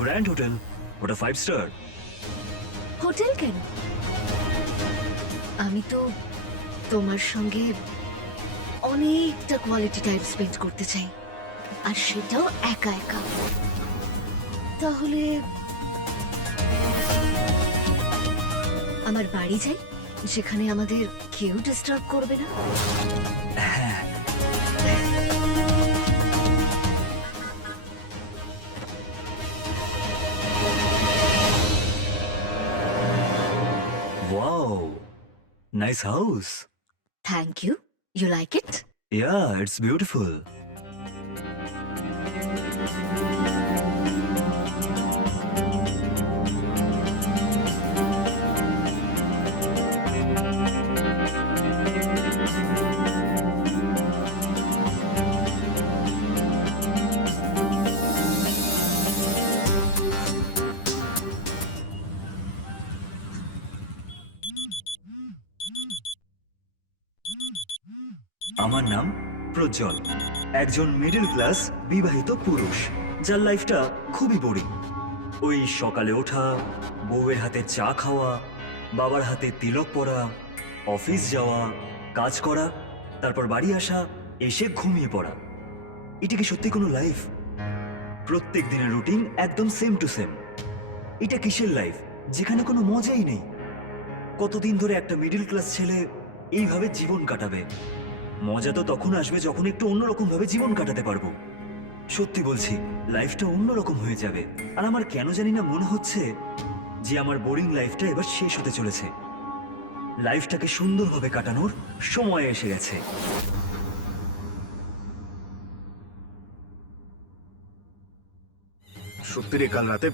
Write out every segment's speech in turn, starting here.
Grand hotel, ওটা 5 star. Hotel কেন? আমি তো তোমার সঙ্গে অনেকটা কোয়ালিটি টাইম স্পেন্ড করতে চাই, আর সেটাও একা একা। তাহলে আমার বাড়ি যাই, যেখানে আমাদের কেউ ডিস্টার্ব করবে না। হ্যাঁ, wow, nice house. Thank you. You like it? Yeah, it's beautiful. আমার নাম প্রজ্জ্বল, একজন মিডল ক্লাস বিবাহিত পুরুষ যার লাইফটা খুবই বোরিং। ওই সকালে ওঠা, বউয়ের হাতে চা খাওয়া, বাবার হাতে তিলক পরা, অফিস যাওয়া, কাজ করা, তারপর বাড়ি আসা, এসে ঘুমিয়ে পড়া। এটা কি সত্যি কোনো লাইফ? প্রত্যেক দিনের রুটিন একদম সেম টু সেম। এটা কিসের লাইফ যেখানে কোনো মজাই নেই? কতদিন ধরে একটা মিডল ক্লাস ছেলে এইভাবে জীবন কাটাবে? মজা তো তখন আসবে যখন একটু অন্যরকম ভাবে জীবন কাটাতে পারবো। সত্যি বলছি, লাইফটা অন্যরকম হয়ে যাবে। আর আমার কেন জানি না মনে হচ্ছে যে আমার বোরিং লাইফটা এবার শেষ হতে চলেছে। লাইফটাকে সুন্দরভাবে কাটানোর সময় এসে গেছে। সত্যি রে, কাল রাতে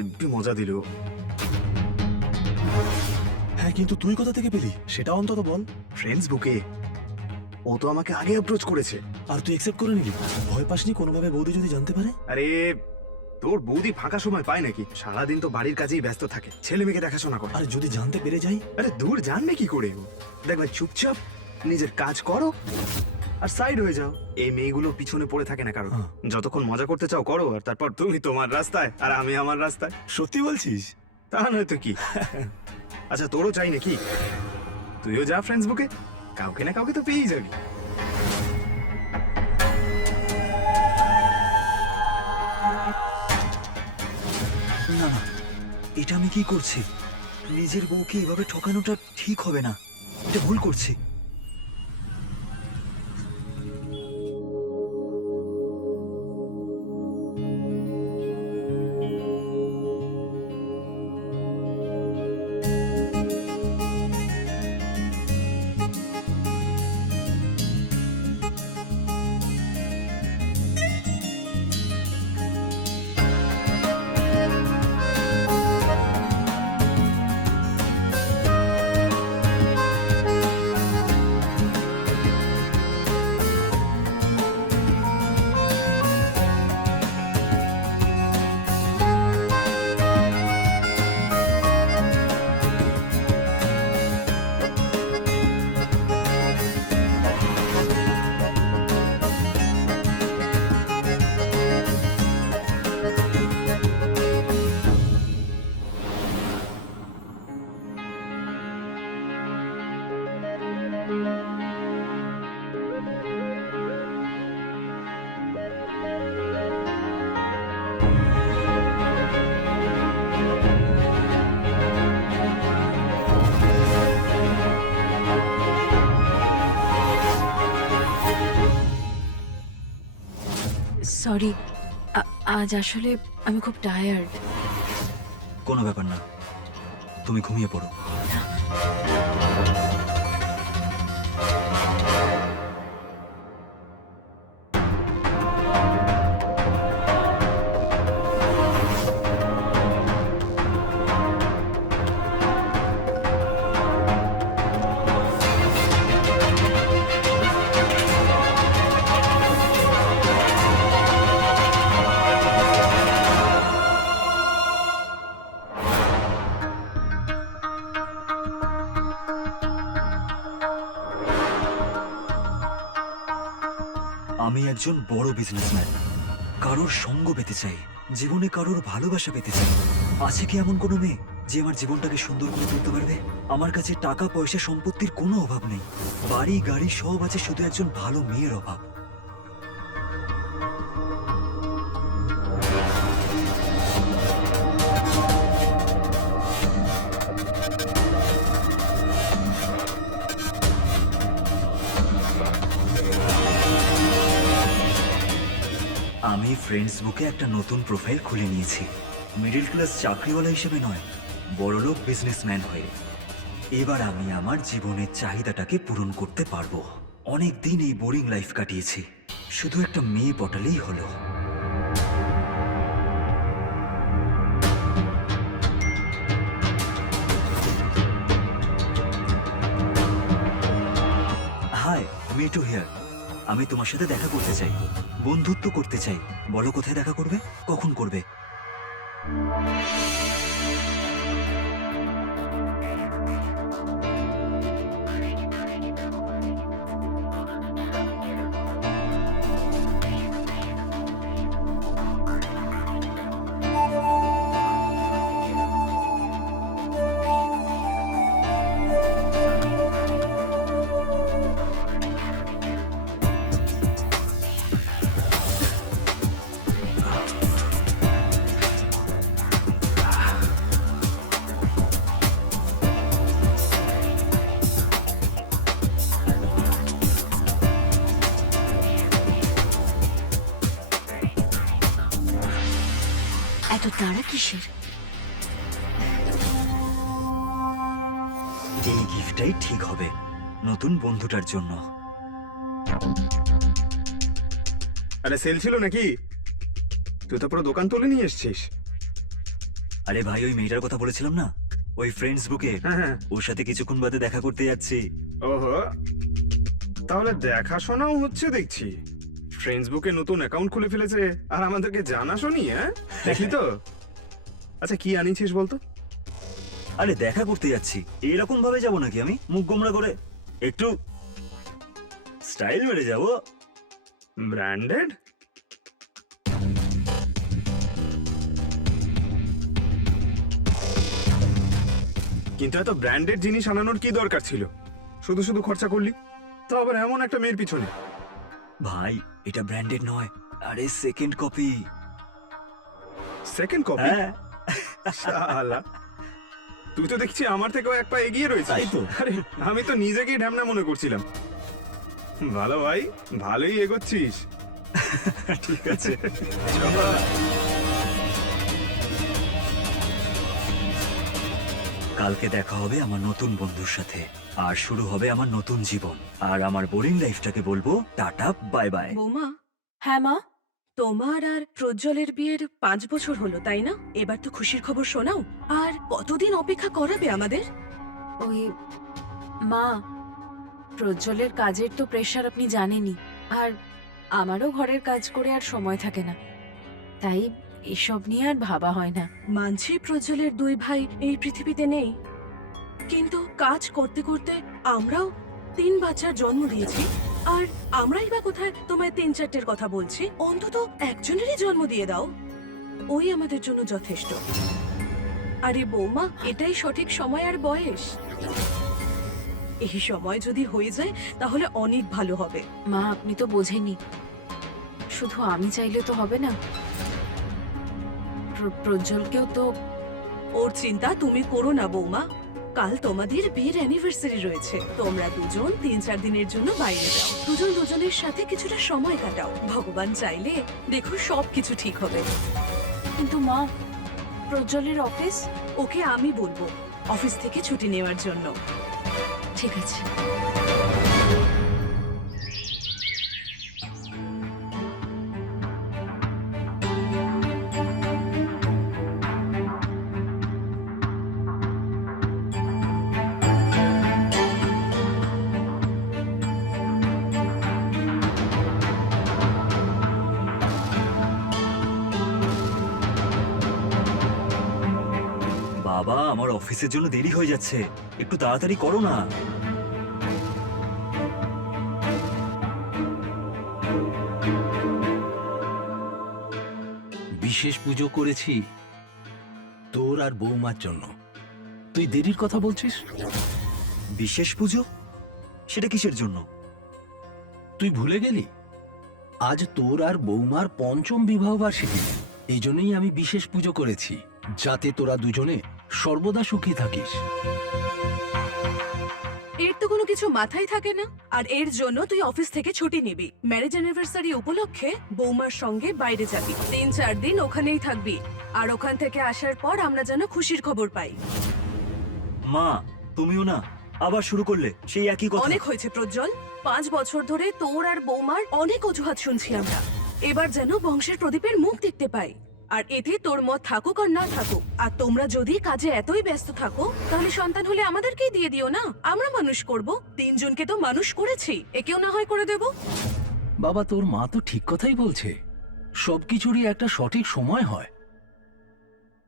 একটু মজা দিল। হ্যাঁ, কিন্তু তুই কোথা থেকে পেলি সেটা অন্তত বল। ফ্রেন্ডস বুকে ও তো আমাকে আগে অ্যাপ্রোচ করেছে। আর তুই অ্যাকসেপ্ট করে নিলি? ভয় পাসনি কোনোভাবে বৌদি যদি জানতে পারে? আরে তোর বৌদি ফাঁকা সময় পায় নাকি? সারাদিন তো বাড়ির কাজেই ব্যস্ত থাকে, ছেলে মেয়েকে দেখাশোনা করে। আর যদি জানতে পেরে যাই? আরে দূর, জানবে কি করে ও? দেখবে চুপচাপ নিজের কাজ করো আর সাইড হয়ে যাও। এই মেয়েগুলোর পিছনে পড়ে থাকে না কারণ। যতক্ষণ মজা করতে চাও করো, আর তারপর তুমি তোমার রাস্তায় আর আমি আমার রাস্তায়। সত্যি বলছিস? তা নয়তো কি। আচ্ছা, তোরও চাই নাকি? তুইও যা ফ্রেন্ডস বুকে, কাউকে না কাউকে তো পেয়েই যাবি। না না, এটা আমি কি করছি? নিজের বউকে এভাবে ঠকানোটা ঠিক হবে না। এটা ভুল করছি। সরি, আজ আসলে আমি খুব টায়ার্ড। কোনো ব্যাপার না, তুমি ঘুমিয়ে পড়ো। আমি একজন বড় বিজনেসম্যান, কারোর সঙ্গ পেতে চাই, জীবনে কারোর ভালোবাসা পেতে চাই। আছে কি এমন কোনো মেয়ে যে আমার জীবনটাকে সুন্দর করে তুলতে পারবে? আমার কাছে টাকা পয়সা সম্পত্তির কোনো অভাব নেই, বাড়ি গাড়ি সব আছে, শুধু একজন ভালো মেয়ের অভাব। আমি ফ্রেন্ডস বুকে একটা নতুন প্রোফাইল খুলে নিয়েছি, মিডল ক্লাস চাকরিওয়ালা হিসেবে নয়, বড়লোক বিজনেসম্যান হয়ে। এবার আমি আমার জীবনের চাহিদাটাকে পূরণ করতে পারবো। অনেক দিন এই বোরিং লাইফ কাটিয়েছি, শুধু একটা মেয়ে পটালেই হলো। Hi, Mitu here. আমি তোমার সাথে দেখা করতে চাই, বন্ধুত্ব করতে চাই। বলো কোথায় দেখা করবে, কখন করবে? এত তাড়া কিসের? এই গিফটটাই ঠিক হবে নতুন বন্ধুটার জন্য। আরে সেল ছিল নাকি? তুই তো পুরো দোকান তুলে নিয়ে এসছিস। আরে ভাই, ওই মেয়েটার কথা বলেছিলাম না, ওই ফ্রেন্ডস বুকে, হ্যাঁ। ওর সাথে কিছুক্ষণ বাদে দেখা করতে যাচ্ছি। ওহো, তাহলে দেখাশোনাও হচ্ছে দেখছি। ফ্রেন্ডস বুকে নতুন অ্যাকাউন্ট খুলে ফেলেছে আর আমাদেরকে জানাশোনি। হ্যাঁ, দেখলি তো। আচ্ছা, কি আনিছিস বলতো? আরে দেখা করতে যাচ্ছি, এইরকম ভাবে যাবো নাকি আমি মুখ গোমড়া করে? একটু স্টাইল মেরে যাবো। ব্র্যান্ডেড? কিন্তু এত ব্র্যান্ডেড জিনিস আনানোর কি দরকার ছিল? শুধু শুধু খরচা করলি, তো আবার এমন একটা মেয়ের পিছনে। ভাই, এটা ব্র্যান্ডেড নয়, আরে সেকেন্ড কপি। Second copy? হ্যাঁ, শালা, তুই তো দেখছি আমার থেকেও এক পা এগিয়ে রয়েছিস। তাই তো। আরে, আমি তো নিজেকেই ঢ্যামনা মনে করছিলাম। ভালো ভাই, ভালোই এগোচ্ছিস। ঠিক আছে। কালকে দেখা হবে আমার নতুন বন্ধুর সাথে, আর শুরু হবে আমার নতুন জীবন। আর আমার বোরিং লাইফটাকে বলবো টাটা বাই বাই। বৌমা। হ্যাঁ মা, তোমার আর প্রজ্জ্বলের বিয়ের 5 বছর হলো, তাই না? এবার তো খুশির খবর শোনাও। আর কতদিন অপেক্ষা করাবে আমাদের? ওই মা, প্রজ্জ্বলের কাজের তো প্রেশার আপনি জানেনই, আর আমারও ঘরের কাজ করে আর সময় থাকে না, তাই এসব নিয়ে আর ভাবা হয় না। মানছি প্রজ্জ্বলের 2 ভাই এই পৃথিবীতে নেই, কিন্তু কাজ করতে করতে আমরাও 3 বাচ্চার জন্ম দিয়েছি। আর আমরাই বা কোথায় তোমায় 3-4টের কথা বলছি? অন্তত একজনেরই জন্ম দিয়ে দাও, ওই আমাদের জন্য যথেষ্ট। আরে বৌমা, এটাই সঠিক সময় আর বয়স। এই সময় যদি হয়ে যায় তাহলে অনেক ভালো হবে। মা, আপনি তো বোঝেনই, শুধু আমি চাইলে তো হবে না, প্রজ্জ্বলকেও তো। ওর চিন্তা তুমি করো না বৌমা, কাল তোমাদের বিয়ের অ্যানিভার্সারি রয়েছে। তোমরা দুজন 3-4 দিনের জন্য বাইরে যাও, দুজন দুজনের সাথে কিছুটা সময় কাটাও। ভগবান চাইলে দেখো সবকিছু ঠিক হবে। কিন্তু মা, প্রজ্জ্বলের অফিস। ওকে আমি বলবো অফিস থেকে ছুটি নেওয়ার জন্য। ঠিক আছে। বাবা, আমার অফিসের জন্য দেরি হয়ে যাচ্ছে, একটু তাড়াতাড়ি করো না। বিশেষ পুজো করেছি তোর আর বৌমার জন্য। তুই দেরির কথা বলছিস? বিশেষ পুজো? সেটা কিসের জন্য? তুই ভুলে গেলি আজ তোর আর বৌমার পঞ্চম বিবাহ বার্ষিকী। এই জন্যই আমি বিশেষ পুজো করেছি, যাতে তোরা দুজনে সর্বদা সুখী থাকিস। এর তো কোনো কিছু মাথায় থাকে না, আর এর জন্য তুই অফিস থেকে ছুটি নিবি। ম্যারেজ অ্যানিভার্সারি উপলক্ষে বৌমার সঙ্গে বাইরে যাবি, 3-4 দিন ওখানেই থাকবি, আর ওখান থেকে আসার পর আমরা যেন খুশির খবর পাই। মা, তুমিও না আবার শুরু করলে সেই একই কথা। অনেক হয়েছে প্রজ্জ্বল, 5 বছর ধরে তোর আর বৌমার অনেক অজুহাত শুনছি আমরা। এবার যেন বংশের প্রদীপের মুখ দেখতে পাই। আর এতে তোর মত থাকুক আর না থাকুক, আর তোমরা যদি কাজে এতই ব্যস্ত থাকো, তাহলে সন্তান হলে আমাদেরকেই দিয়ে দিও না, আমরা মানুষ করব। 3 জনকে তো মানুষ করেছি, একেও না হয় করে দেব। বাবা, তোর মা তো ঠিক কথাই বলছে, সবকিছুরই একটা সঠিক সময় হয়।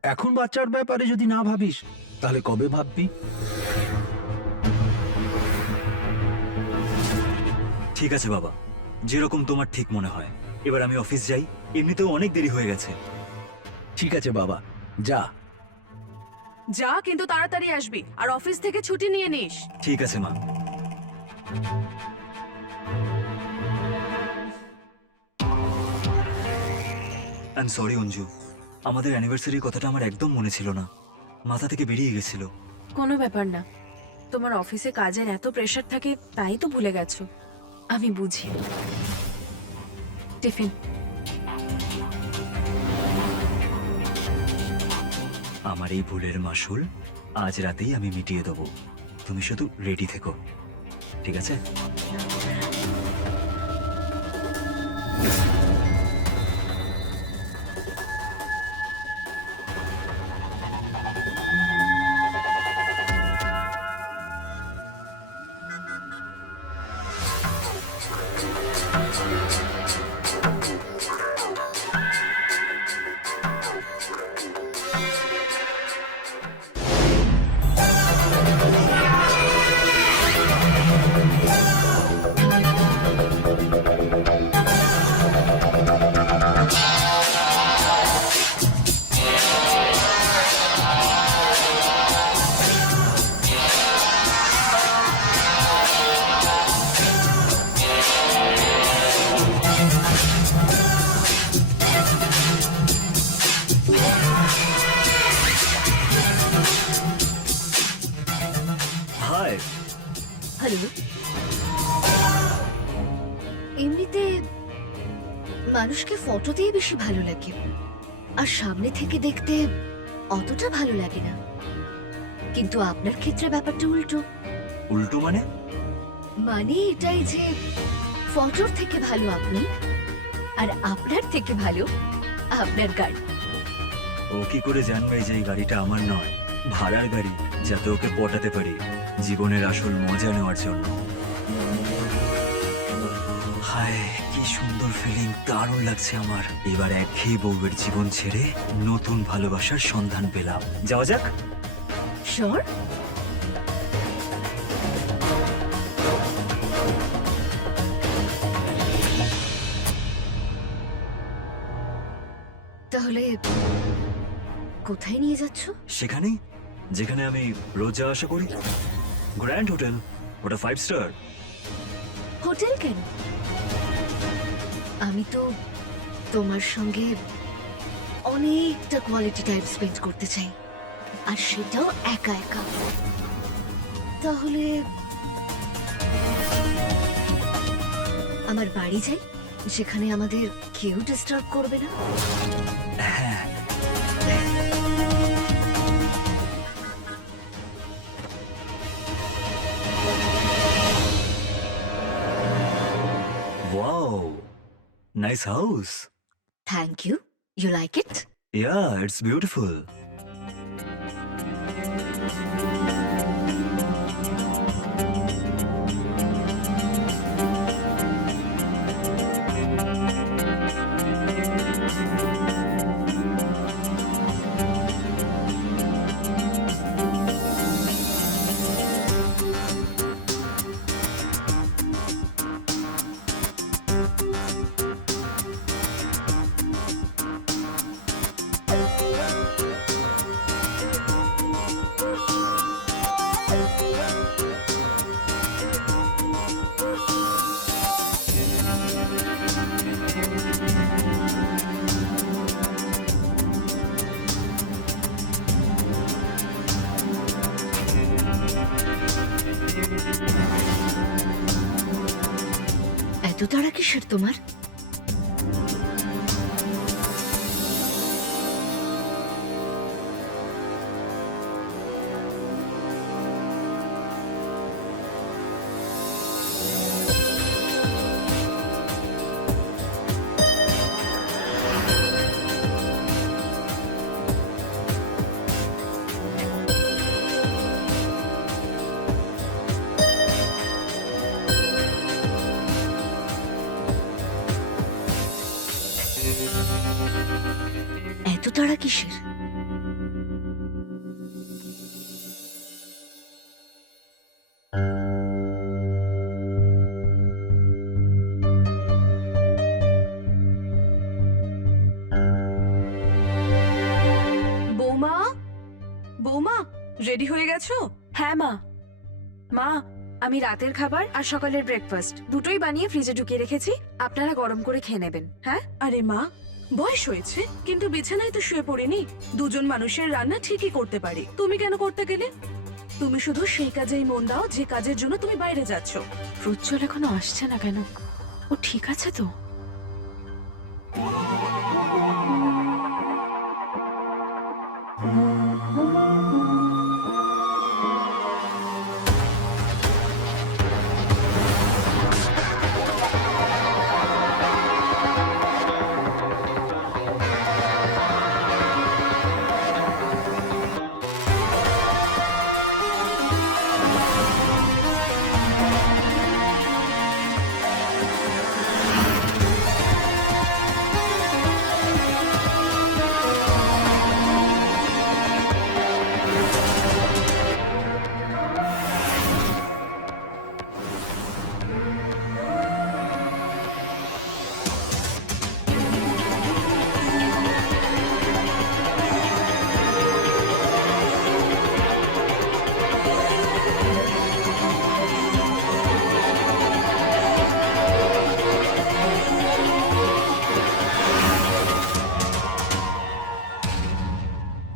এখন বাচ্চার ব্যাপারে যদি না ভাবিস, তাহলে কবে ভাববি? ঠিক আছে বাবা, যেরকম তোমার ঠিক মনে হয়। এবার আমি অফিস যাই, এমনিতেও অনেক দেরি হয়ে গেছে। ঠিক আছে বাবা, যা। যা, কিন্তু তাড়াতাড়ি আসবি, আর অফিস থেকে ছুটি নিয়ে নিস। ঠিক আছে মা। আই এম সরি অঞ্জু, আমাদের অ্যানিভার্সারির কথাটা আমার একদম মনে ছিল না, মাথা থেকে বেরিয়ে গেছিল। কোনো ব্যাপার না, তোমার অফিসে কাজের এত প্রেশার থাকে, তাই তো ভুলে গেছো। আমি বুঝি। টিফিন। আমার এই ভুলের মাসুল আজ রাতেই আমি মিটিয়ে দেবো। তুমি শুধু রেডি থেকো, ঠিক আছে? হাই। হ্যালো। এমনিতে মানুষকে ফটো দিয়ে বেশি ভালো লাগে, আর সামনে থেকে দেখতে অতটা ভালো লাগে না। কিন্তু আপনার ক্ষেত্রে ব্যাপারটা উল্টো। উল্টো মানে? মানে এটাই যে ফটোর থেকে ভালো আপনি, আর আপনার থেকে ভালো আপনার গাড়ি। ও কি করে জানবে যে এই গাড়িটা আমার নয়, ভাড়ার গাড়ি, যাতে ওকে পটাতে পারি জীবনের আসল মজা নেওয়ার জন্য। হায়, কি সুন্দর ফিলিং, দারুণ লাগছে আমার। এবার একঘেয়ে বউয়ের জীবন ছেড়ে নতুন ভালোবাসার সন্ধান পেলাম। যাওয়া যাক। শিওর? তাহলে কোথায় নিয়ে যাচ্ছ? সেখানেই যেখানে আমি রোজ যাওয়া আসা করি, গ্র্যান্ড হোটেল। ওটা 5 স্টার। হোটেল কেন? আমি তো তোমার সঙ্গে অনেকটা কোয়ালিটি টাইম স্পেন্ড করতে চাই, আর সেটাও একা একা। তাহলে আমার বাড়ি যাই, যেখানে আমাদের কেউ ডিস্টার্ব করবে না। হ্যাঁ, wow, nice house. Thank you. You like it? Yeah, it's beautiful. কিসের তোমার? এত তাড়া কিসের? বৌমা, বৌমা, রেডি হয়ে গেছো? হ্যাঁ মা। মা, আমি রাতের খাবার আর সকালের ব্রেকফাস্ট দুটোই বানিয়ে ফ্রিজে ঢুকিয়ে রেখেছি, আপনারা গরম করে খেয়ে নেবেন। হ্যাঁ আরে মা, বয়স হয়েছে কিন্তু বিছানায় তো শুয়ে পড়িনি। দুজন মানুষের রান্না ঠিকই করতে পারি, তুমি কেন করতে গেলে? তুমি শুধু সেই কাজেই মন দাও যে কাজের জন্য তুমি বাইরে যাচ্ছ। প্রজ্জ্বল এখনো আসছে না কেন? ও ঠিক আছে তো?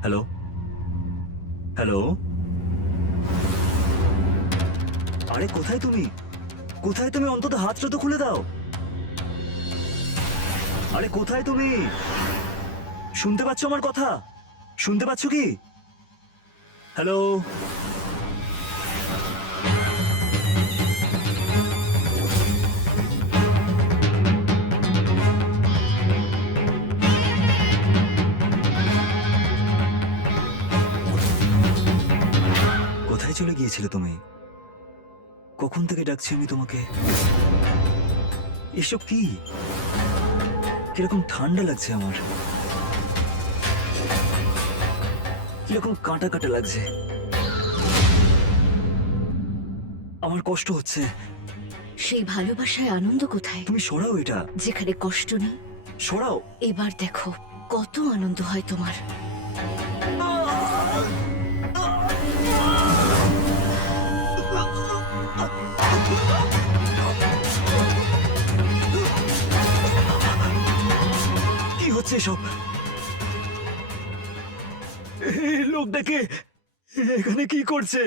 হ্যালো, হ্যালো, আরে কোথায় তুমি? কোথায় তুমি? অন্তত হাতটা তো খুলে দাও। আরে কোথায় তুমি? শুনতে পাচ্ছ আমার কথা? শুনতে পাচ্ছ কি? হ্যালো, কোথায় চলে গিয়েছিলে তুমি? কখন থেকে ডাকছি আমি তোমাকে? এসব কি? কিরকম ঠান্ডা লাগছে আমার, কিরকম কাঁটা কাঁটা লাগছে, আমার কষ্ট হচ্ছে। সেই ভালোবাসায় আনন্দ কোথায়? তুমি সরাও এটা, যেখানে কষ্ট নেই। সরাও। এবার দেখো কত আনন্দ হয় তোমার। কি হচ্ছে সব? এই লোকটাকে এখানে কি করছে?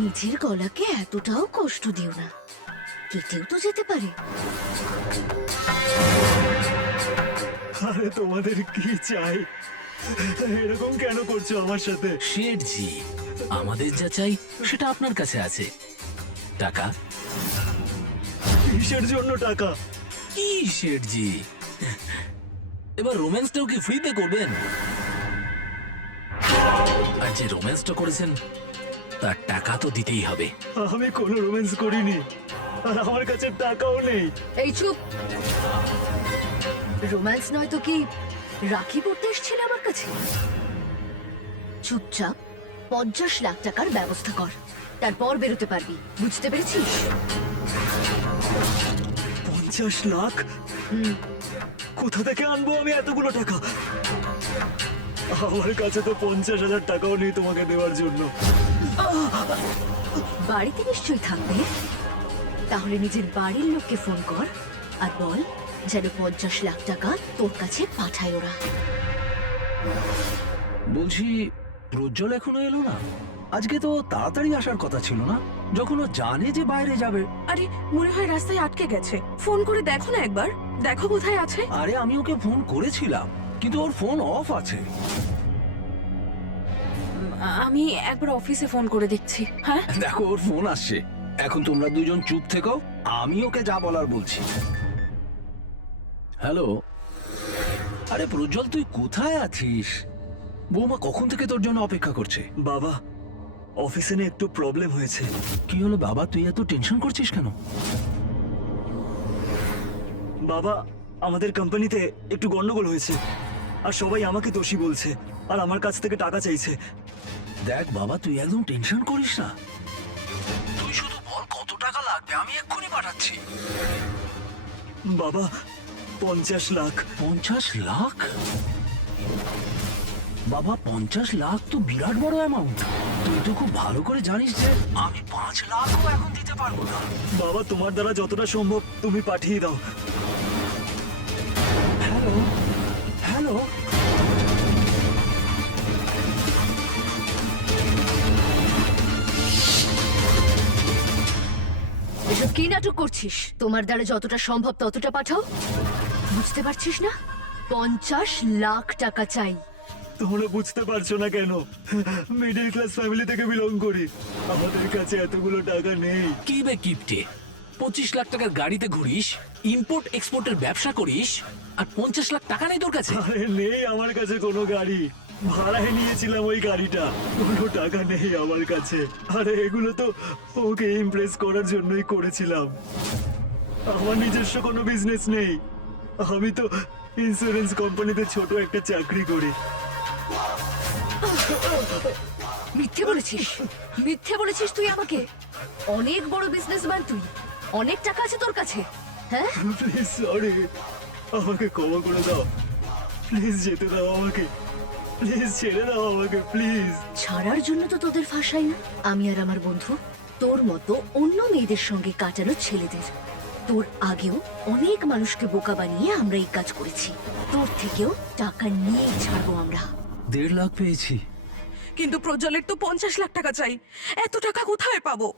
নিজের গলাকে এতটাও কষ্ট দিও না, কেটেও তো যেতে পারে। আরে তোমাদের কি চাই? এরকম কেন করছো আমার সাথে? শেঠজি, আমাদের যা চাই সেটা আপনার কাছে আছে। টাকা। কিসের জন্য টাকা? কি শেঠজি, এবার রোম্যান্সটাও কি ফ্রিতে করবেন? আর যে রোম্যান্সটা করেছেন তার টাকা তো দিতেই হবে। আমি কোনো রোম্যান্স করিনি, আর আমার কাছে টাকাও নেই। এই চুপ! রোম্যান্স নয় তো কি রাখি পড়তে এসেছিল আমার কাছে? চুপচাপ 50 লাখ টাকার ব্যবস্থা কর, তারপর বেরোতে পারবি, বুঝতে পেরেছিস? 50 লাখ? কোথা থেকে আনবো আমি এতগুলো টাকা? আমার কাছে তো 50,000 টাকাও নেই তোমাকে দেওয়ার জন্য। বাড়িতে নিশ্চয়ই থাকবে, তাহলে নিজের বাড়ির লোককে ফোন কর আর বল যেন 50 লাখ টাকা তোর কাছে পাঠায় ওরা। বলছি, প্রজ্জ্বল এখনো এলো না? আজকে তো তাড়াতাড়ি আসার কথা ছিল না, যখন ও জানে যে বাইরে যাবে। আরে মনে হয় রাস্তায় আটকে গেছে, ফোন করে দেখো না একবার, দেখো কোথায় আছে। আরে আমি ওকে ফোন করেছিলাম, কিন্তু ওর ফোন অফ আছে। আমি একবার অফিসে ফোন করে দেখছি। হ্যাঁ, দেখো ওর ফোন আসছে। এখন তোমরা দুজন চুপ থেকো, আমি ওকে যা বলার বলছি। হ্যালো, আরে প্রজ্জ্বল তুই কোথায় আছিস? বৌমা কখন থেকে তোর জন্য অপেক্ষা করছে। বাবা, অফিসে না একটু প্রবলেম হয়েছে। কি হলো বাবা, তুই এত টেনশন করছিস কেন? বাবা, আমাদের কোম্পানিতে একটু গন্ডগোল হয়েছে, আর সবাই আমাকে দোষী বলছে, আর আমার কাছ থেকে টাকা চাইছে। দেখ বাবা, তুই একদম টেনশন করিস না। তুই শুধু বল কত টাকা লাগবে, আমি এক্ষুনি পাঠাচ্ছি। বাবা, 50 লাখ। 50 লাখ? বাবা 50 লাখ তো বিরাট বড় অ্যামাউন্ট। তুই তো খুব ভালো করে জানিস যে আমি 5 লাখও এখন দিতে পারবো না। বাবা, তোমার দ্বারা যতটা সম্ভব তুমি পাঠিয়ে দাও। হ্যালো হ্যালো, এসব কি নাটক করছিস? তোমার দ্বারা যতটা সম্ভব ততটা পাঠাও। বুঝতে পারছিস না? 50 লাখ টাকা চাই। তোমরা বুঝতে পারছো না কেন? মিডল ক্লাস ফ্যামিলি থেকে বিলং করি, আমাদের কাছে এতগুলো টাকা নেই। কি বে কিপটে, 25 লাখ টাকার গাড়িতে ঘুরিস, ইম্পোর্ট এক্সপোর্টের ব্যবসা করিস, আর 50 লাখ টাকা নেই তোর কাছে? আরে নেই আমার কাছে কোনো গাড়ি, ভাড়ায় নিয়েছিলাম ওই গাড়িটা, কোনো টাকা নেই আমার কাছে। আরে এগুলো তো ওকে ইমপ্রেস করার জন্যই করেছিলাম। আমার নিজস্ব কোনো বিজনেস নেই, আমি তো ইন্স্যুরেন্স কোম্পানিতে ছোট একটা চাকরি করি। মিথ্যে বলেছিস, মিথ্যে বলেছিস তুই আমাকে। অনেক বড় বিজনেসম্যান তুই, অনেক টাকা আছে তোর কাছে। হ্যাঁ, প্লিজ সরি, আমাকে ক্ষমা করে দাও। প্লিজ যেতে দাও আমাকে, প্লিজ ছেড়ে দাও আমাকে, প্লিজ। ছাড়ার জন্য তো তোদের ফাঁসাই না। আমি আর আমার বন্ধু তোর মতো অন্য মেয়েদের সঙ্গে কাটানো ছেলেদের। তোর আগেও অনেক মানুষকে বোকা বানিয়ে আমরা এই কাজ করেছি। তোর থেকেও টাকা নিয়ে ছাড়বো আমরা। 1.5 লাখ পেয়েছি। কিন্তু প্রজ্জ্বলের তো 50 লাখ টাকা চাই, এত টাকা কোথায় পাবো?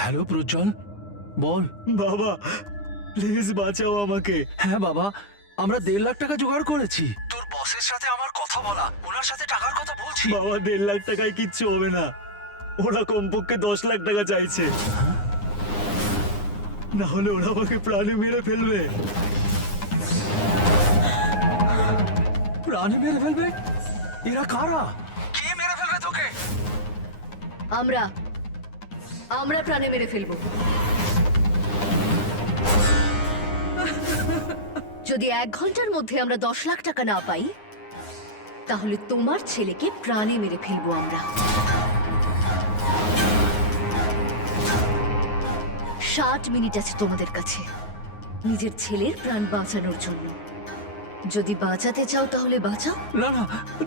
হ্যালো প্রজ্জ্বল, বল। বাবা, প্লিজ বাঁচাও আমাকে। হ্যাঁ বাবা, আমরা 1.5 লাখ টাকা জোগাড় করেছি। তোর বসের সাথে আমার কথা বলা, ওনার সাথে টাকার কথা বলছি। বাবা, 1.5 লাখ টাকায় কিচ্ছু হবে না, ওরা কমপক্ষে 10 লাখ টাকা চাইছে, না হলে ওরা আমাকে প্রাণে মেরে ফেলবে। প্রাণে মেরে ফেলবে? এরা কারা? কে মেরে ফেলবে তোকে? আমরা আমরা প্রাণে মেরে ফেলবো। যদি 1 ঘন্টার মধ্যে আমরা 10 লাখ টাকা না পাই, তাহলে তোমার ছেলেকে প্রাণে মেরে ফেলবো আমরা। 60 মিনিট আছে তোমাদের কাছে নিজের ছেলের প্রাণ বাঁচানোর জন্য। যদি বাঁচাতে চাও তাহলে বাঁচাও। না না,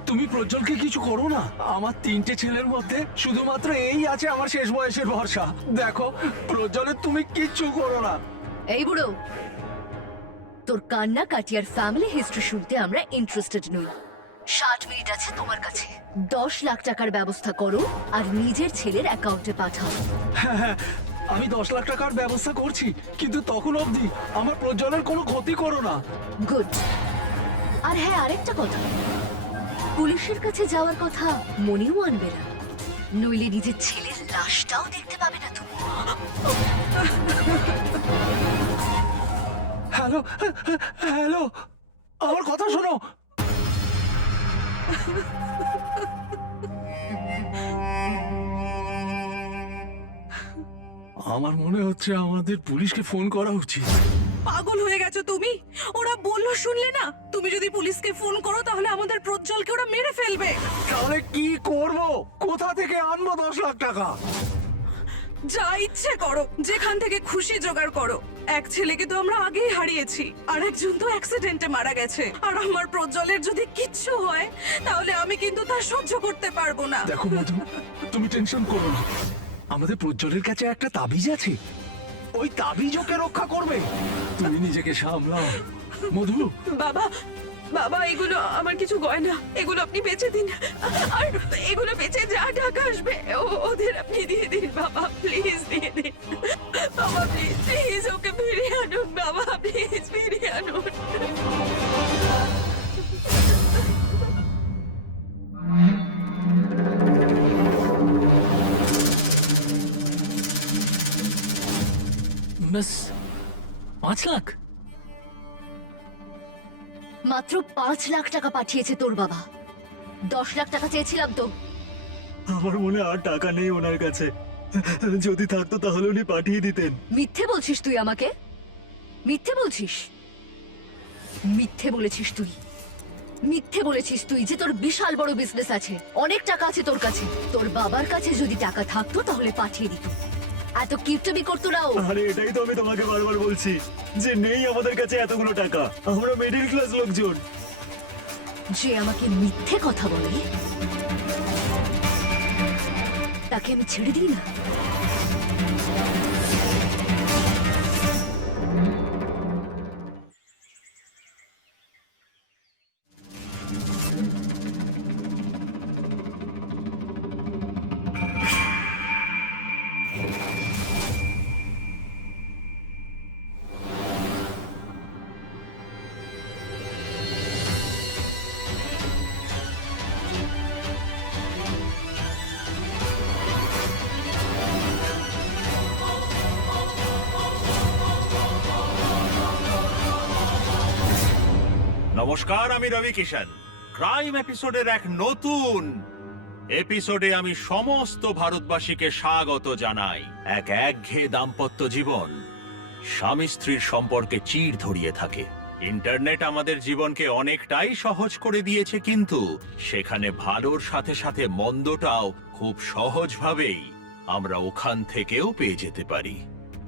তুমি প্রজ্জ্বলকে কিছু করো না। আমার 3টে ছেলের মধ্যে শুধুমাত্র এই আছে আমার শেষ বয়সের ভরসা। দেখো প্রজ্জ্বলের তুমি কিচ্ছু করো না। এই বুড়ো, তোর কান্না কাটিয়ার ফ্যামিলি হিস্ট্রি শুনতে আমরা ইন্টারেস্টেড নই। 60 মিনিট আছে তোমার কাছে, 10 লাখ টাকার ব্যবস্থা করো আর নিজের ছেলের অ্যাকাউন্টে পাঠাও। হ্যাঁ, আমি 10 লাখ টাকার ব্যবস্থা করছি, কিন্তু তখন অবধি আমার প্রজ্জ্বলের কোনো ক্ষতি করো না। গুড। আর হ্যাঁ, আরেকটা কথা, পুলিশের কাছে যাওয়ার কথা মনেও আনবে না, নইলে নিজের ছেলের লাশটাও দেখতে পাবে না তুমি। হ্যালো হ্যালো, আমার কথা শোনো। আমার মনে হচ্ছে আমাদের পুলিশকে ফোন করা উচিত। পাগল হয়ে গেছো তুমি? ওরা বললো শুনলে না? তুমি যদি পুলিশকে ফোন করো তাহলে আমাদের প্রজ্জ্বলকে ওরা মেরে ফেলবে। তাহলে কি করব? কোথা থেকে আনবো 10 লাখ টাকা? যা ইচ্ছে করো, যেখান থেকে খুশি জোগাড় করো। এক ছেলেকে তো আমরা আগেই হারিয়েছি, আর একজন তো অ্যাক্সিডেন্টে মারা গেছে। আর আমার প্রজ্জ্বলের যদি কিচ্ছু হয় তাহলে আমি কিন্তু তা সহ্য করতে পারবো না। দেখো মধু, তুমি টেনশন করো না। আমাদের প্রজ্জ্বলের কাছে একটা তাবিজ আছে, ওই তাবিজ ওকে রক্ষা করবে। তুমি নিজেকে সামলাও। মধু, বাবা বাবা এগুলো আমার কিছু গয়না, এগুলো আপনি বেচে দিন। আর এগুলো বেচে যা টাকা আসবে ওদের আপনি দিয়ে দিন বাবা, প্লিজ দিয়ে দিন বাবা, প্লিজ প্লিজ ওকে ফিরিয়ে আনুন বাবা, প্লিজ ফিরিয়ে আনুন। ব্যাস 5 লাখ? মাত্র 5 লাখ টাকা পাঠিয়েছে তোর বাবা। 10 লাখ টাকা চেয়েছিলাম তো। আমার মনে আর টাকা নেই ওনার কাছে। যদি থাকতো তাহলে উনি পাঠিয়ে দিতেন। মিথ্যে বলছিস তুই আমাকে, মিথ্যে বলছিস, মিথ্যে বলেছিস তুই, মিথ্যে বলেছিস তুই যে তোর বিশাল বড় বিজনেস আছে, অনেক টাকা আছে তোর কাছে। তোর বাবার কাছে যদি টাকা থাকতো তাহলে পাঠিয়ে দিত, এত কিপটামি করতো না ও। আরে এটাই তো আমি তোমাকে বারবার বলছি যে নেই আমাদের কাছে এতগুলো টাকা, আমরা মিডল ক্লাস লোকজন। যে আমাকে মিথ্যে কথা বলে তাকে আমি ছেড়ে দিই না। নমস্কার, আমি রবি কিষান। ক্রাইম এপিসোডের এক নতুন এপিসোডে আমি সমস্ত ভারতবাসীকে স্বাগত জানাই। এক একঘেয়ে দাম্পত্য জীবন স্বামী স্ত্রীর সম্পর্কে চিড় ধরিয়ে থাকে। ইন্টারনেট আমাদের জীবনকে অনেকটাই সহজ করে দিয়েছে, কিন্তু সেখানে ভালোর সাথে সাথে মন্দটাও খুব সহজভাবেই আমরা ওখান থেকেও পেয়ে যেতে পারি।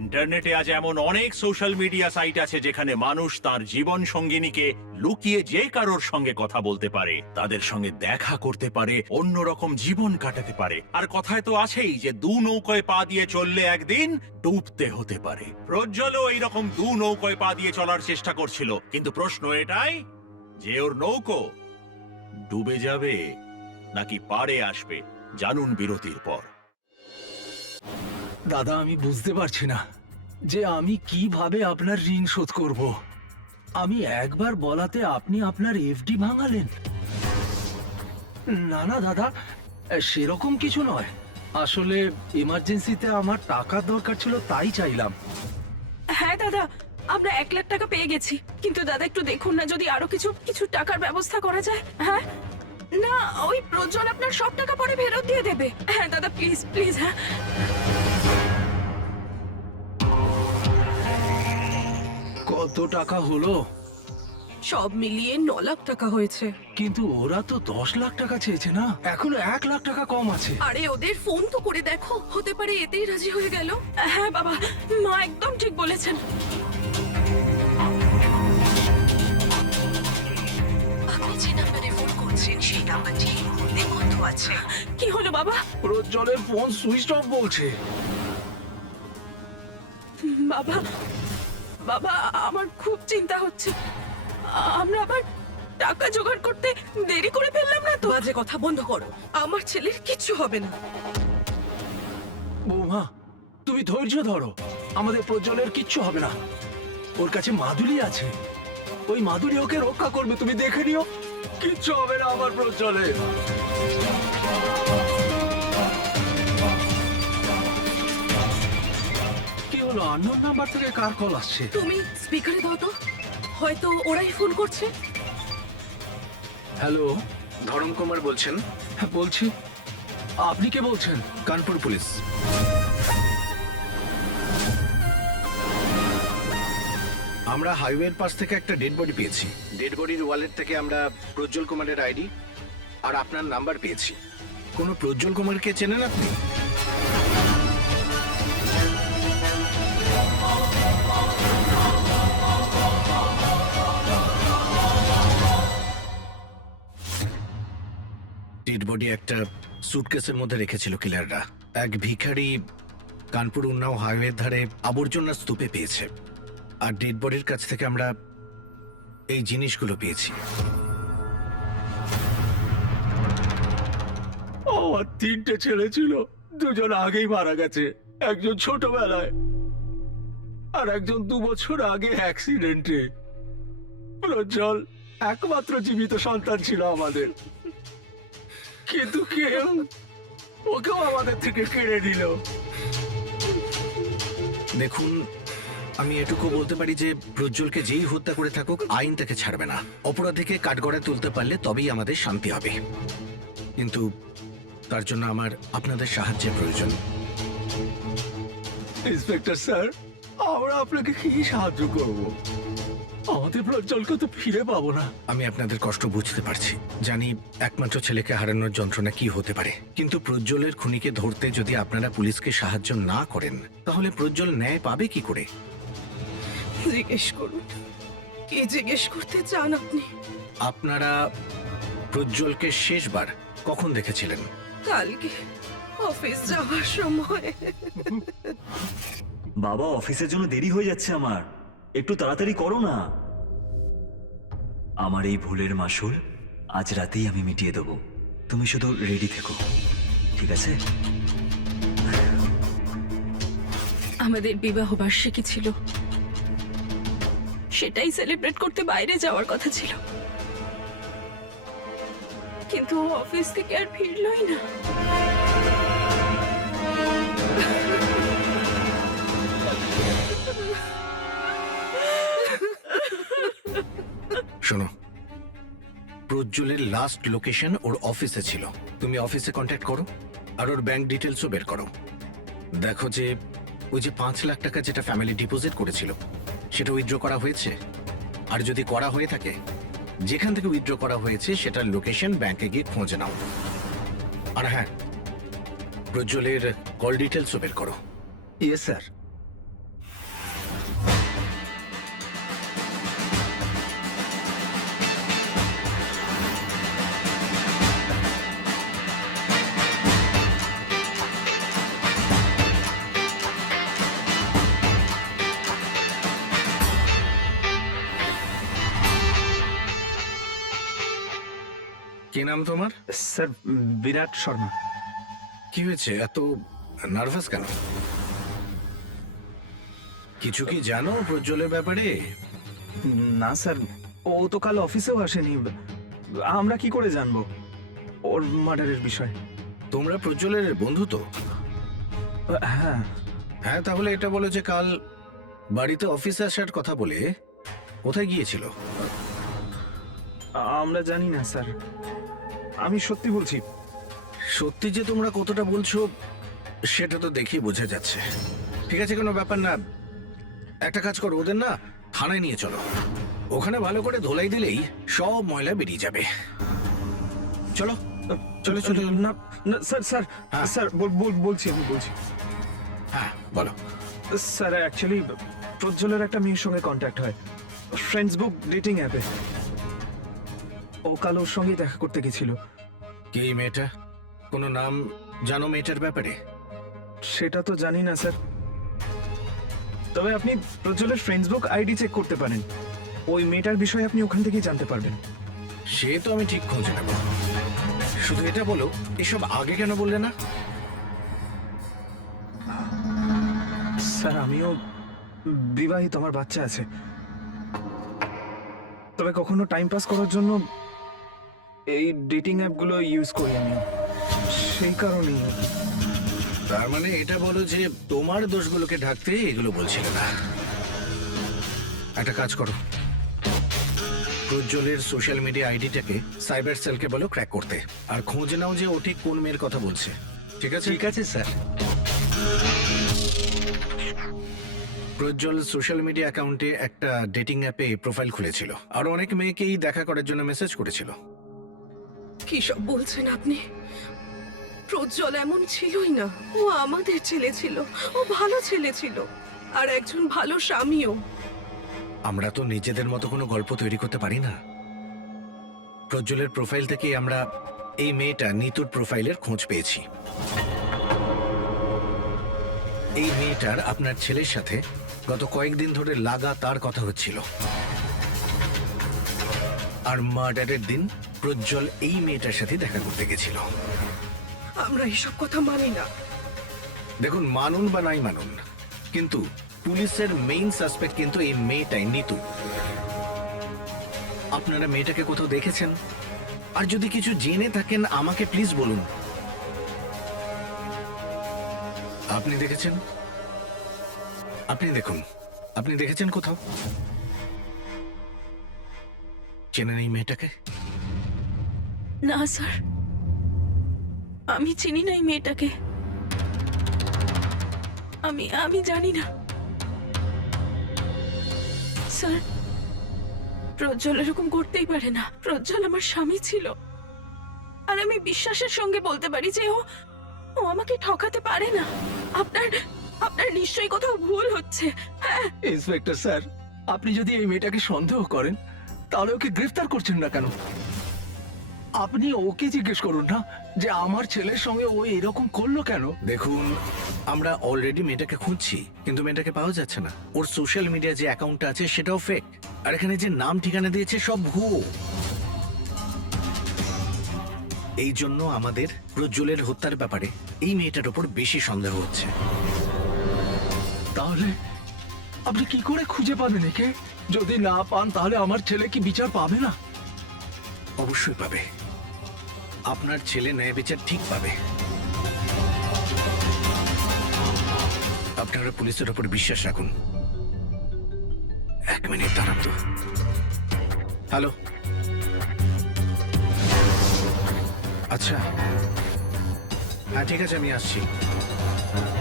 ইন্টারনেটে আজ এমন অনেক সোশ্যাল মিডিয়া সাইট আছে যেখানে মানুষ তার জীবন সঙ্গিনীকে লুকিয়ে যে কারোর সঙ্গে কথা বলতে পারে, তাদের সঙ্গে দেখা করতে পারে, অন্যরকম জীবন কাটাতে পারে। আর কথায় তো আছেই যে দু নৌকায় পা দিয়ে চললে একদিন ডুবতে হতে পারে। প্রজ্জ্বলও এইরকম দু নৌকায় পা দিয়ে চলার চেষ্টা করছিল, কিন্তু প্রশ্ন এটাই যে ওর নৌকো ডুবে যাবে নাকি পাড়ে আসবে। জানুন বিরতির পর। দাদা, আমি বুঝতে পারছি না যে আমি কিভাবে আপনার ঋণ শোধ করব। আমি একবার বলাতে আপনি আপনার এফডি ভাঙালেন। না না দাদা, সেরকম কিছু নয়। আসলে এমার্জেন্সিতে আমার টাকার দরকার ছিল, তাই চাইলাম। হ্যাঁ দাদা, আমরা 1 লাখ টাকা পেয়ে গেছি, কিন্তু দাদা একটু দেখুন না যদি আরো কিছু টাকার ব্যবস্থা করা যায়। হ্যাঁ না, ওই প্রজ্জ্বল আপনার সব টাকা পরে ফেরত দিয়ে দেবে। হ্যাঁ দাদা, প্লিজ প্লিজ। হ্যাঁ কত টাকা হলো? সব মিলিয়ে 9 লাখ টাকা হয়েছে। কিন্তু ওরা তো 10 লাখ টাকা চেয়েছে না, এখনো 1 লাখ টাকা কম আছে। আরে ওদের ফোন তো করে দেখো, হতে পারে এতেই রাজি হয়ে গেল। হ্যাঁ বাবা, মা একদম ঠিক বলেছেন। আপনি যে নাম্বারে ফোন করছেন সেই নাম্বারটি এই মুহূর্তে বন্ধ আছে। কি হলো বাবা? প্রজ্জ্বলের ফোন সুইচ অফ বলছে। বাবা বাবা, আমার খুব চিন্তা হচ্ছে। আমরা আবার টাকা জোগাড় করতে দেরি করে ফেললাম না তো? বাজে কথা বন্ধ করো, আমার ছেলের কিচ্ছু হবে না। বৌমা, তুমি ধৈর্য ধরো, আমাদের প্রজ্জ্বলের কিচ্ছু হবে না। ওর কাছে মাদুলি আছে, ওই মাদুলি ওকে রক্ষা করবে, তুমি দেখে নিও। কিচ্ছু হবে না আমার প্রজ্জ্বলের। কি হলো, আননোন নাম্বার থেকে কার কল আসছে? তুমি স্পিকারে দাও তো, হয়তো ওরাই ফোন করছে। হ্যালো, ধরম কুমার বলছেন? হ্যাঁ বলছি। আপনি কে বলছেন? কানপুর পুলিশ। আমরা হাইওয়ের পাশ থেকে একটা ডেড বডি পেয়েছি। ডেড বডির ওয়ালেট থেকে আমরা প্রজ্জ্বল কুমারের আইডি আর আপনার নাম্বার পেয়েছি। কোনো প্রজ্জ্বল কুমারকে চেনেন আপনি? ডেড বডি একটা সুটকেসের মধ্যে রেখেছিল কিলাররা। এক ভিখারি কানপুর উন্নাও হাইওয়ের ধারে আবর্জনার স্তূপে পেয়েছে। আর ডেড বডির কাছ থেকে আমরা এই জিনিসগুলো পেয়েছি। আমার 3টে ছেলে ছিল, 2জন আগেই মারা গেছে, একজন ছোটবেলায় আর একজন 2 বছর আগে অ্যাক্সিডেন্টে। প্রজ্জ্বল একমাত্র জীবিত সন্তান ছিল আমাদের, কিন্তু কেউ ওকেও আমাদের থেকে কেড়ে নিল। দেখুন, আমি এটুকু বলতে পারি যে প্রজ্জ্বলকে যেই হত্যা করে থাকুক আইন তাকে ছাড়বে না। অপরাধীকে কাঠগড়ায় তুলতে পারলে তবেই আমাদের শান্তি হবে, কিন্তু তার জন্য আমার আপনাদের সাহায্যের প্রয়োজন। ইন্সপেক্টর স্যার, আমরা আপনাকে কি সাহায্য করব? আমাদের প্রজ্জ্বলকে তো ফিরে পাবো না। আমি আপনাদের কষ্ট বুঝতে পারছি, জানি একমাত্র ছেলেকে হারানোর যন্ত্রণা কি হতে পারে, কিন্তু প্রজ্জ্বলের খুনিকে ধরতে যদি আপনারা পুলিশকে সাহায্য না করেন তাহলে প্রজ্জ্বল ন্যায় পাবে কি করে? জিজ্ঞেস করুন, কি জিজ্ঞেস করতে চান আপনি? আপনারা প্রজ্জ্বলকে শেষবার কখন দেখেছিলেন? কালকে অফিস যাওয়ার সময়। বাবা, অফিসের জন্য দেরি হয়ে যাচ্ছে আমার, একটু তাড়াতাড়ি করো না। আমার এই ভুলের মাসুল আজ রাতেই আমি মিটিয়ে দেবো, তুমি শুধু রেডি থেকো, ঠিক আছে? আমাদের বিবাহ বার্ষিকী ছিল, সেটাই সেলিব্রেট করতে বাইরে যাওয়ার কথা ছিল, কিন্তু ও অফিস থেকে আর ফিরলই না। শোনো, প্রজ্জ্বলের লাস্ট লোকেশন ওর অফিসে ছিল। তুমি অফিসে কন্ট্যাক্ট করো আর ওর ব্যাংক ডিটেলসও বের করো। দেখো যে ওই যে 5 লাখ টাকা যেটা ফ্যামিলি ডিপোজিট করেছিল সেটা উইথড্র করা হয়েছে, আর যদি করা হয়ে থাকে যেখান থেকে উইথড্র করা হয়েছে সেটার লোকেশন ব্যাংকে গিয়ে খুঁজে নাও। আর হ্যাঁ, প্রজ্জ্বলের কল ডিটেলসও বের করো। Yes sir. কি নাম তোমার? স্যার বিরাট শর্মা। কি হয়েছে, এত নার্ভাস কেন? কিছু কি জানো প্রজ্জ্বলের ব্যাপারে? না স্যার, ও তো কাল অফিসেও আসেনি, আমরা কি করে জানবো ওর মার্ডারের বিষয়? তোমরা প্রজ্জ্বলের বন্ধু তো? হ্যাঁ। হ্যাঁ, তাহলে এটা বলো যে কাল বাড়িতে অফিসে আসার কথা বলে কোথায় গিয়েছিল? আমরা জানি না স্যার, আমি সত্যি বলছি। সত্যি যে তোমরা কতটা বলছো সেটা তো দেখেই বোঝা যাচ্ছে। ঠিক আছে, কোনো ব্যাপার না, একটা কাজ করো, ওদের না থানায় নিয়ে চলো, ওখানে ভালো করে ধোলাই দিলেই সব ময়লা বেরিয়ে যাবে। চলো চলো চলো। না না স্যার, স্যার হ্যাঁ। স্যার বলছি। হ্যাঁ বলো। স্যার অ্যাকচুয়ালি প্রজ্জ্বলের একটা মেয়ের সঙ্গে কন্ট্যাক্ট হয় ফ্রেন্ডসবুক ডেটিং অ্যাপে। ও কাল ওর সঙ্গে দেখা করতে গেছিল। কে এই মেয়েটা? কোনো নাম জানো মেয়েটার ব্যাপারে? সেটা তো জানি না স্যার, তবে আপনি প্রজ্জ্বলের ফেসবুক আইডি চেক করতে পারেন, ওই মেয়েটার বিষয়ে আপনি ওখান থেকেই জানতে পারবেন। সে তো আমি ঠিক খোঁজ নেব, শুধু এটা বলো এসব আগে কেন বললে না? স্যার আমিও বিবাহিত, আমার বাচ্চা আছে, তবে কখনো টাইম পাস করার জন্য এই ডেটিং অ্যাপগুলো ইউজ করি আমি, সেই কারণেই। তার মানে এটা বলো যে তোমার দোষগুলোকে ঢাকতে এগুলো বলছিলে না। একটা কাজ করো, প্রজ্জ্বলের সোশ্যাল মিডিয়া আইডিটাকে সাইবার সেলকে বলো ক্র্যাক করতে, আর খোঁজ নাও যে ও ঠিক কোন মেয়ের কথা বলছে। ঠিক আছে? ঠিক আছে স্যার। প্রজ্জ্বল সোশ্যাল মিডিয়া অ্যাকাউন্টে একটা ডেটিং অ্যাপে প্রোফাইল খুলেছিল আর অনেক মেয়েকেই দেখা করার জন্য মেসেজ করেছিল। কি সব বলছেন আপনি? প্রজ্জ্বল এমন ছিলই না, ও আমাদের ছেলে ছিল, ও ভালো ছেলে ছিল, আর একজন ভালো স্বামীও। আমরা তো নিজেদের মতো কোনো গল্প তৈরি করতে পারি না। প্রজ্জ্বলের প্রোফাইল থেকে আমরা এই মেয়েটা নিতুর প্রোফাইলের খোঁজ পেয়েছি। এই মেয়েটার আপনার ছেলের সাথে গত কয়েকদিন ধরে লাগাতার কথা হচ্ছিল। আর মার্ডারের দিন প্রজ্জ্বল এই মেয়েটার সাথে দেখা করতে গেছিল। আমরা এসব কথা মানি না। দেখুন, মানুন বা নাই মানুন, কিন্তু পুলিশের মেইন সাসপেক্ট কিন্তু এই মেয়েটাই, নিতু। আপনারা মেয়েটাকে কোথাও দেখেছেন? আর যদি কিছু জেনে থাকেন আমাকে প্লিজ বলুন। আপনি দেখেছেন? আপনি দেখুন, আপনি দেখেছেন কোথাও? চেনেন এই মেয়েটাকে? না স্যার, আমি চিনি না এই মেয়েটাকে। আমি জানি না স্যার। প্রজ্জ্বল এরকম করতেই পারে না। প্রজ্জ্বল আমার স্বামী ছিল, আর আমি বিশ্বাসের সঙ্গে বলতে পারি যে ও আমাকে ঠকাতে পারে না। আপনার নিশ্চয়ই কোথাও ভুল হচ্ছে। হ্যাঁ ইন্সপেক্টর স্যার, আপনি যদি এই মেয়েটাকে সন্দেহ করেন তাহলে ওকে গ্রেফতার করছেন না কেন? আপনি ওকে জিজ্ঞেস করুন না যে আমার ছেলের সঙ্গে ও এরকম করলো কেন। দেখুন, আমরা অলরেডি মেয়েটাকে খুঁজছি, কিন্তু মেয়েটাকে পাওয়া যাচ্ছে না। ওর সোশ্যাল মিডিয়া যে অ্যাকাউন্টটা আছে সেটাও ফেক, আর এখানে যে নাম ঠিকানা দিয়েছে সব ভুয়ো। এই জন্য আমাদের প্রজ্জ্বলের হত্যার ব্যাপারে এই মেয়েটার উপর বেশি সন্দেহ হচ্ছে। তাহলে আপনি কি করে খুঁজে পাবেন একে? যদি না পান তাহলে আমার ছেলে কি বিচার পাবে না? অবশ্যই পাবে। আপনার ছেলে ন্যায় বিচার ঠিক পাবে। আপনারা পুলিশের উপর বিশ্বাস রাখুন। এক মিনিট দাঁড়ান তো। হ্যালো, আচ্ছা, হ্যাঁ ঠিক আছে, আমি আসছি।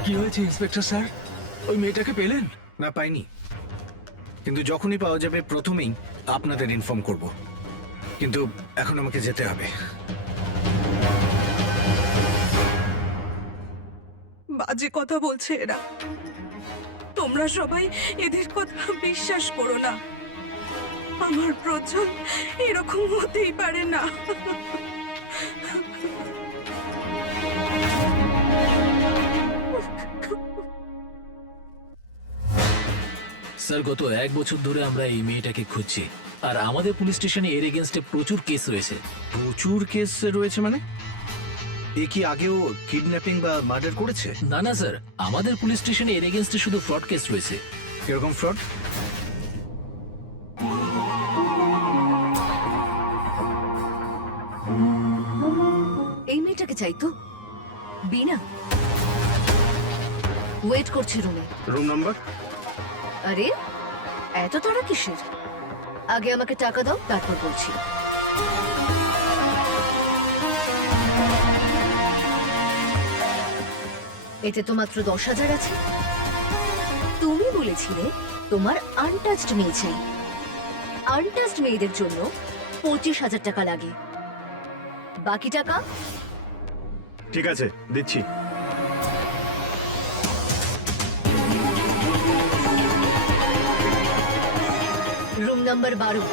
কি হয়েছে ইন্সপেক্টর স্যার? ওই মেয়েটাকে পেলেন? না, পাইনি, কিন্তু যখনই পাওয়া যাবে প্রথমেই আপনাদের ইনফর্ম করব। কিন্তু এখন আমাকে যেতে হবে। বাজে কথা বলছে এরা। তোমরা সবাই এদের কথা বিশ্বাস করো না। আমার প্রজ্জ্বল এরকম হতেই পারে না। স্যার, গত 1 বছর ধরে আমরা এই মেয়েটাকে খুঁজছি, আর আমাদের পুলিশ স্টেশনে এর এগেনস্টে প্রচুর কেস রয়েছে। প্রচুর কেস রয়েছে মানে? এ কি আগেও কিডন্যাপিং বা মার্ডার করেছে? না না স্যার, আমাদের পুলিশ স্টেশনে এর এগেনস্টে শুধু ফ্রড কেস রয়েছে। কিরকম ফ্রড? এই মেয়েটাকে চাই তো। বিনা ওয়েট করছে রুমে। Room number? আরে এত তাড়া কিসের? আগে আমাকে টাকা দাও, তারপর বলছি। এতে তো মাত্র 10,000 আছে। তুমি বলেছিলে তোমার আনটাচড মেয়ে চাই। আনটাচড মেয়েদের জন্য 25,000 টাকা লাগে। বাকি টাকা ঠিক আছে, দিচ্ছি। Room number 12।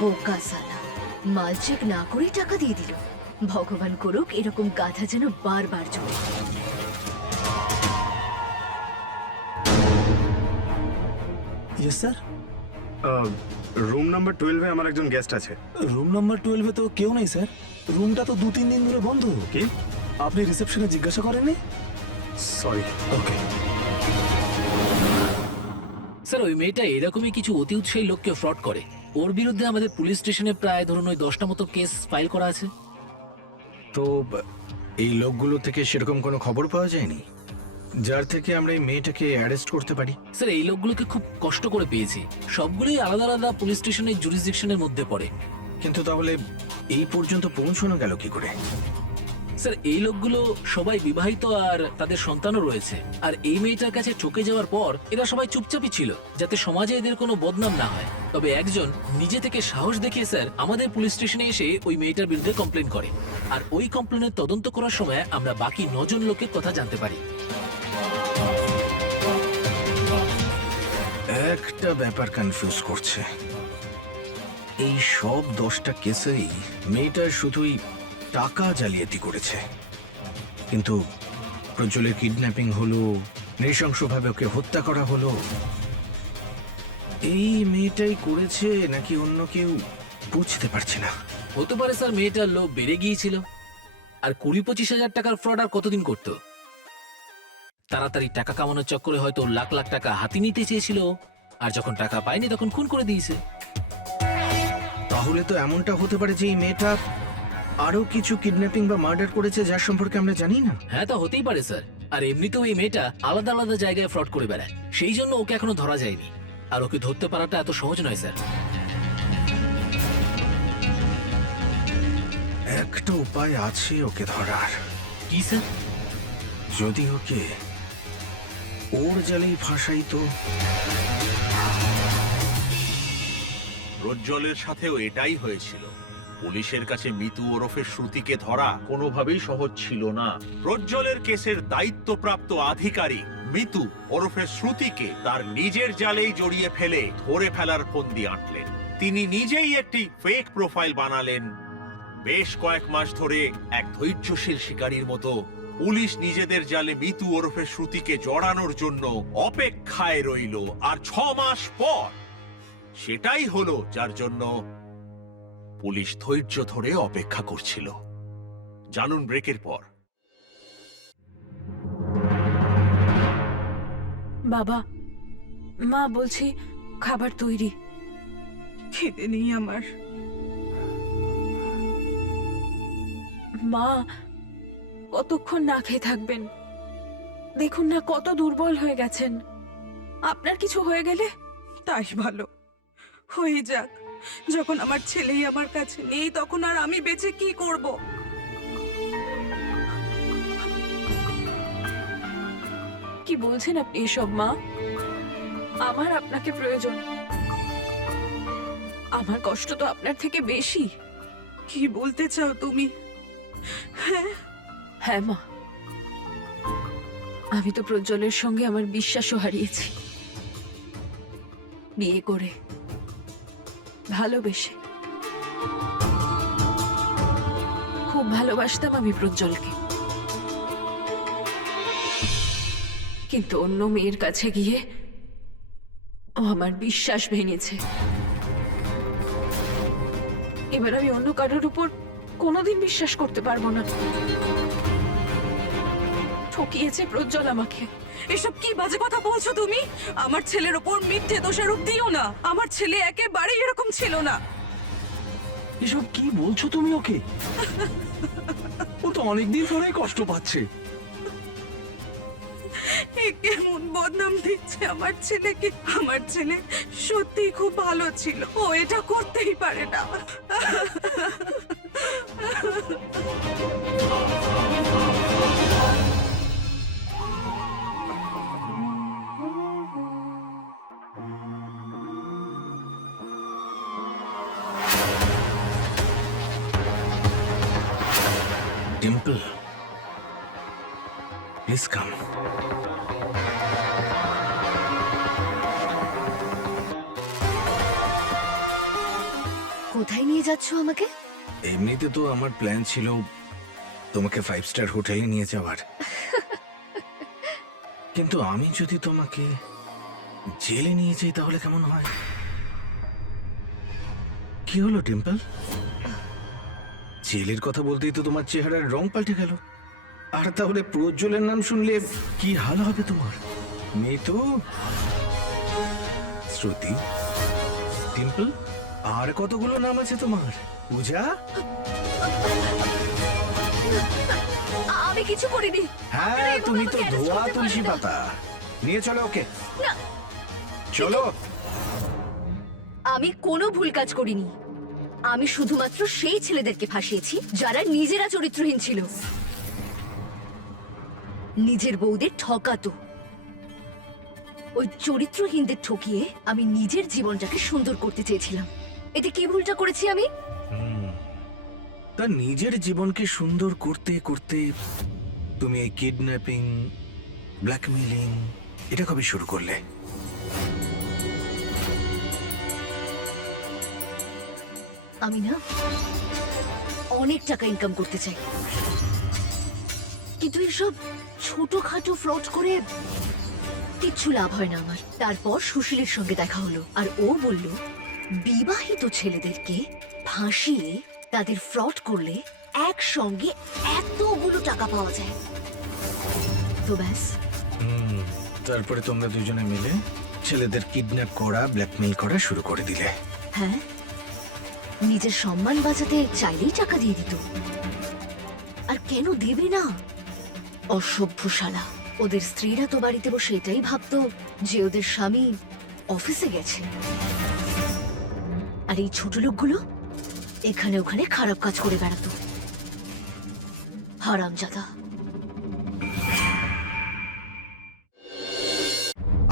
বোকা সালা, মাল চেক না করে টাকা দিয়ে দিল। ভগবান করুক এরকম গাধা যেন বারবার জোরে। Yes sir. রুম নাম্বার 12-এ আমার একজন গেস্ট আছে। রুম নাম্বার 12-এ তো কেউ নেই স্যার। রুমটা তো 2-3 দিন ধরে বন্ধ। কি? আপনি রিসেপশনে জিজ্ঞাসা করেননি? সরি। ওকে। স্যার, ওই মেয়েটা এরকমই কিছু অতি উৎসাহী লোককে ফ্রড করে। ওর বিরুদ্ধে আমাদের পুলিশ স্টেশনে প্রায় ধরুন ওই 10টা মতো কেস ফাইল করা আছে। তো এই লোকগুলো থেকে সেরকম কোনো খবর পাওয়া যায়নি যার থেকে আমরা এই মেয়েটাকে অ্যারেস্ট করতে পারি? স্যার, এই লোকগুলোকে খুব কষ্ট করে পেয়েছি। সবগুলোই আলাদা আলাদা পুলিশ স্টেশনের জুরিসডিকশনের মধ্যে পড়ে। কিন্তু তাহলে এই পর্যন্ত পৌঁছানো গেল কি করে? স্যার, এই লোকগুলো সবাই বিবাহিত আর তাদের সন্তানও রয়েছে। আর এই মেয়েটার কাছে ঠকে যাওয়ার পর এরা সবাই চুপচাপই ছিল, যাতে সমাজে এদের কোনো বদনাম না হয়। তবে একজন নিজে থেকে সাহস দেখিয়ে স্যার আমাদের পুলিশ স্টেশনে এসে ওই মেয়েটার বিরুদ্ধে কমপ্লেন করে। আর ওই কমপ্লেনের তদন্ত করার সময় আমরা বাকি 9 জন লোকের কথা জানতে পারি। একটা ব্যাপার কনফিউজ করছে। এই সব 10টা কেসেই মেয়েটা শুধুই টাকা জালিয়াতি করেছে, কিন্তু প্রজ্জ্বলের কিডন্যাপিং হলো, নৃশংসভাবে ওকে হত্যা করা হলো, এই মেয়েটাই করেছে নাকি অন্য কেউ বুঝতে পারছি না। হতে পারে স্যার মেয়েটার লোভ বেড়ে গিয়েছিল, আর 20-25 হাজার টাকার ফ্রড আর কতদিন করতো। তাড়াতাড়ি টাকা কামানোর চক্করে হয়তো লাখ লাখ টাকা হাতি নিতে চেয়েছিল, আর যখন টাকা পায়নি তখন খুন করে দিয়েছে। তাহলে তো এমনটা হতে পারে যে এই মেয়েটা আরো কিছু কিডন্যাপিং বা মার্ডার করেছে যার সম্পর্কে আমরা জানি না। হ্যাঁ, তা হতেই পারে স্যার। আর এমনিতেও এই মেয়েটা আলাদা আলাদা জায়গায় ফ্রড করে বেড়ায়, সেই জন্য ওকে এখনো ধরা যায়নি। আর ওকে ধরতে পারাটা এত সহজ নয় স্যার। একটা উপায় আছে ওকে ধরার। কি স্যার? যদি ওকে ওর জালেই ফাঁসাই তো। প্রজ্জ্বলের সাথেও এটাই হয়েছিল। পুলিশের কাছে মিতু ওরফে শ্রুতিকে ধরা কোনোভাবেই সহজ ছিল না। প্রজ্জ্বলের কেসের দায়িত্বপ্রাপ্ত আধিকারিক মিতু ওরফে শ্রুতিকে তার নিজের জালেই জড়িয়ে ফেলে ধরে ফেলার ফন্দি আঁটলেন। তিনি নিজেই একটি ফেক প্রোফাইল বানালেন। বেশ কয়েক মাস ধরে এক ধৈর্যশীল শিকারীর মতো পুলিশ নিজেদের জালে মিতু ওরফে শ্রুতিকে জড়ানোর জন্য অপেক্ষায় রইল। আর 6 মাস পর সেটাই হলো যার জন্য পুলিশ ধৈর্য ধরে অপেক্ষা করছিল। জানুন ব্রেকের পর। বাবা, মা বলছি খাবার তৈরি। খেতে নেই আমার। মা, কতক্ষণ না খেয়ে থাকবেন? দেখুন না কত দুর্বল হয়ে গেছেন। আপনার কিছু হয়ে গেলে? তাই ভালো, হয়ে যাক। যখন আমার ছেলেই আমার কাছে নেই তখন আর আমি বেঁচে কি করব? কি বলছেন আপনি এসব মা? আমার আপনাকে প্রয়োজন। আমার কষ্ট তো আপনার থেকে বেশি। কি বলতে চাও তুমি? হ্যাঁ মা, আমি তো প্রজ্জ্বলের সঙ্গে আমার বিশ্বাসও হারিয়েছি। বিয়ে করে, ভালোবেসে, খুব ভালোবাসতাম আমি প্রজ্জ্বলকে। কিন্তু অন্য মেয়ের কাছে গিয়ে ও আমার বিশ্বাস ভেঙেছে। এবার আমি অন্য কারোর উপর কোনোদিন বিশ্বাস করতে পারবো না। ঠকিয়েছে প্রজ্জ্বল আমাকে। এসব কি বাজে কথা বলছো তুমি? আমার ছেলের ওপর মিথ্যে দোষারোপ দিও না। আমার ছেলে একেবারেই এরকম ছিল না। এসব কি বলছো তুমি ওকে? ও তো অনেকদিন ধরেই কষ্ট পাচ্ছে। এ কেমন বদনাম দিচ্ছে আমার ছেলেকে। আমার ছেলে সত্যিই খুব ভালো ছিল, ও এটা করতেই পারে না। Dimple, please come. কোথায় নিয়ে যাচ্ছ আমাকে? এমনিতে তো আমার প্ল্যান ছিল তোমাকে 5 স্টার হোটেলে নিয়ে যাওয়ার, কিন্তু আমি যদি তোমাকে জেলে নিয়ে যাই তাহলে কেমন হয়? কি হলো ডিম্পল? জেলের কথা বলতেই তো তোমার চেহারার রং পাল্টে গেল। আর তাহলে প্রজ্জ্বলের নাম শুনলে কি হাল হবে তোমার? মিতু, শ্রুতি, ডিম্পল, আর কতগুলো নাম আছে তোমার? পূজা? আমি কিছু করিনি। হ্যাঁ, তুমি তো ধোয়া তুলসী পাতা। নিয়ে চলো ওকে। চলো। আমি কোনো ভুল কাজ করিনি। আমি শুধুমাত্র সেই ছেলেদেরকে ফাঁসিয়েছি যারা নিজেরা চরিত্রহীন ছিল, নিজের বউদের ঠকাতো। ওই চরিত্রহীনদের ঠকিয়ে আমি নিজের জীবনটাকে সুন্দর করতে চেয়েছিলাম। এতে কি ভুলটা করেছি আমি? তা নিজের জীবনকে সুন্দর করতে করতে তুমি এই কিডন্যাপিং, ব্ল্যাকমেইলিং এটা কবে শুরু করলে? আমি না অনেক টাকা ইনকাম করতে চাই, কিন্তু এসব ছোটখাটো ফ্রড করে কিচ্ছু লাভ হয় না আমার। তারপর সুশীলের সঙ্গে দেখা হলো, আর ও বলল বিবাহিত ছেলেদেরকে ফাঁসিয়ে তাদের ফ্রড করলে একসঙ্গে এতগুলো টাকা পাওয়া যায়। তো ব্যাস, তারপরে তোমরা দুজনে মিলে ছেলেদের কিডন্যাপ করা, ব্ল্যাকমেইল করা শুরু করে দিলে। হ্যাঁ, নিজের সম্মান বাঁচাতে চাইলেই টাকা দিয়ে দিত। আর কেন দেবে না? অসভ্য শালা। ওদের স্ত্রীরা তো বাড়িতে বসে এটাই ভাবতো যে ওদের স্বামী অফিসে গেছে, আর এই ছোট লোকগুলো এখানে ওখানে খারাপ কাজ করে বেড়াতো। হারামজাদা।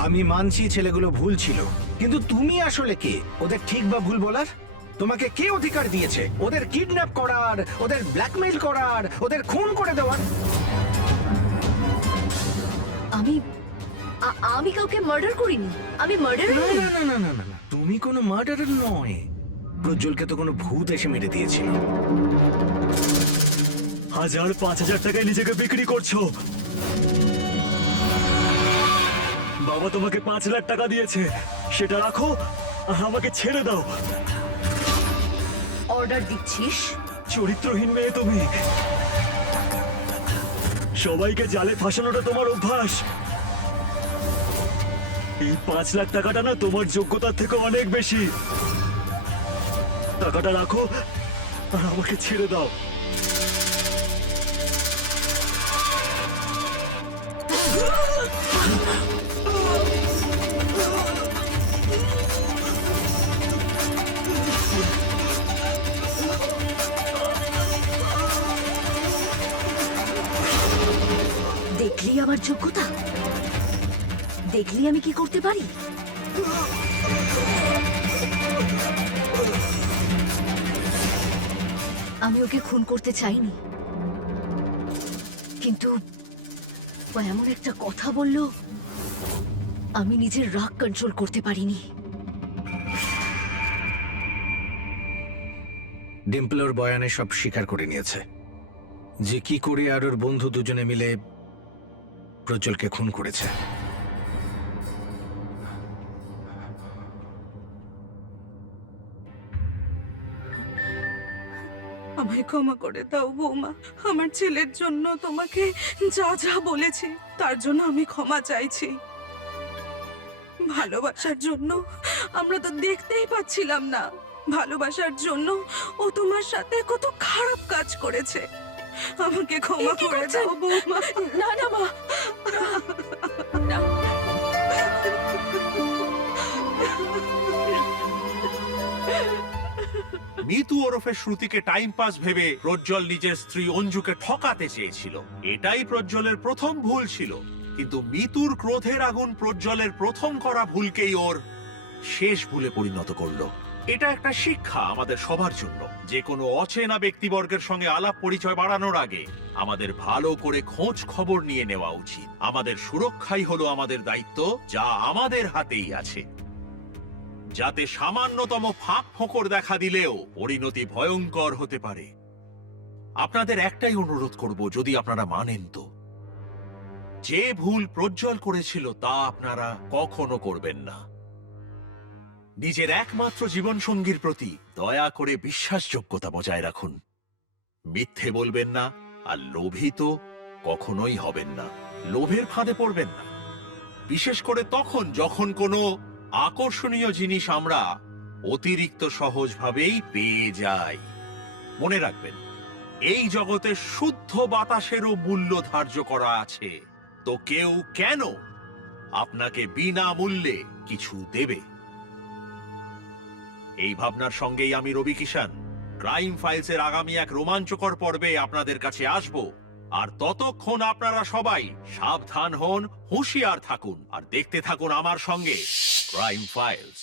আমি মানছি ছেলেগুলো ভুল ছিল, কিন্তু তুমি আসলে কে ওদের ঠিক বা ভুল বলার? তোমাকে কে অধিকার দিয়েছে ওদের কিডন্যাপ করার, ওদের ব্ল্যাকমেইল করার, ওদের খুন করে দেওয়ার? আমি কাউকে মার্ডার করিনি। আমি মার্ডার না না না না না না না, তুমি কোনো মার্ডারার নয়। প্রজ্জ্বলকে তো কোনো ভূত এসে মেরে দিয়েছিল। 1000-5000 টাকায় নিজেকে বিক্রি করছো। বাবা তোমাকে 5 লাখ টাকা দিয়েছে, সেটা রাখো আর আমাকে ছেড়ে দাও। অর্ডার দিচ্ছিস? চরিত্রহীন মেয়ে তুমি। সবাইকে জালে ফাঁসানোটা তোমার অভ্যাস। এই 5 লাখ টাকাটা না তোমার যোগ্যতার থেকে অনেক বেশি। টাকাটা রাখো আর আমাকে ছেড়ে দাও। দেখলি আমার যোগ্যতা? দেখলি আমি কি করতে পারি? আমি ওকে খুন করতে চাইনি, কিন্তু ও এমন একটা কথা বলল, আমি নিজের রাগ কন্ট্রোল করতে পারিনি। ডিম্পল ওর বয়ানে সব স্বীকার করে নিয়েছে যে কি করে আর ওর বন্ধু দুজনে মিলে প্রজ্জ্বলকে খুন করেছে। আমায় ক্ষমা করে দাও বৌমা। আমার ছেলের জন্য তোমাকে যা যা বলেছি তার জন্য আমি ক্ষমা চাইছি। ভালোবাসার জন্য আমরা তো দেখতেই পাচ্ছিলাম না। ভালোবাসার জন্য ও তোমার সাথে কত খারাপ কাজ করেছে। আমাকে ক্ষমা করে দাও বৌমা। না না মা, না। মিতু ওরফে শ্রুতিকে টাইম পাস ভেবে প্রজ্জ্বল নিজের স্ত্রী অঞ্জুকে ঠকাতে চেয়েছিল। এটাই প্রজ্জ্বলের প্রথম ভুল ছিল, কিন্তু মিতুর ক্রোধের আগুন প্রজ্জ্বলের প্রথম করা ভুলকেই ওর শেষ ভুলে পরিণত করলো। এটা একটা শিক্ষা আমাদের সবার জন্য। যে কোনো অচেনা ব্যক্তিবর্গের সঙ্গে আলাপ পরিচয় বাড়ানোর আগে আমাদের ভালো করে খোঁজ খবর নিয়ে নেওয়া উচিত। আমাদের সুরক্ষাই হলো আমাদের দায়িত্ব, যা আমাদের হাতেই আছে। যাতে সামান্যতম ফাঁক ফোকর দেখা দিলেও পরিণতি ভয়ঙ্কর হতে পারে। আপনাদের একটাই অনুরোধ করব, যদি আপনারা মানেন তো, যে ভুল প্রজ্জ্বল করেছিল তা আপনারা কখনো করবেন না। নিজের একমাত্র জীবনসঙ্গীর প্রতি দয়া করে বিশ্বাসযোগ্যতা বজায় রাখুন। মিথ্যে বলবেন না, আর লোভী তো কখনোই হবেন না। লোভের ফাঁদে পড়বেন না, বিশেষ করে তখন যখন কোনো আকর্ষণীয় জিনিস আমরা অতিরিক্ত সহজভাবেই পেয়ে যাই। মনে রাখবেন, এই জগতে শুদ্ধ বাতাসেরও মূল্য ধার্য করা আছে। তো কেউ কেন আপনাকে বিনামূল্যে কিছু দেবে? এই ভাবনার সঙ্গেই আমি রবি কিষান ক্রাইম ফাইলসের আগামী এক রোমাঞ্চকর পর্বে আপনাদের কাছে আসব। আর ততক্ষণ আপনারা সবাই সাবধান হন, হুঁশিয়ার থাকুন, আর দেখতে থাকুন আমার সঙ্গে ক্রাইম ফাইলস।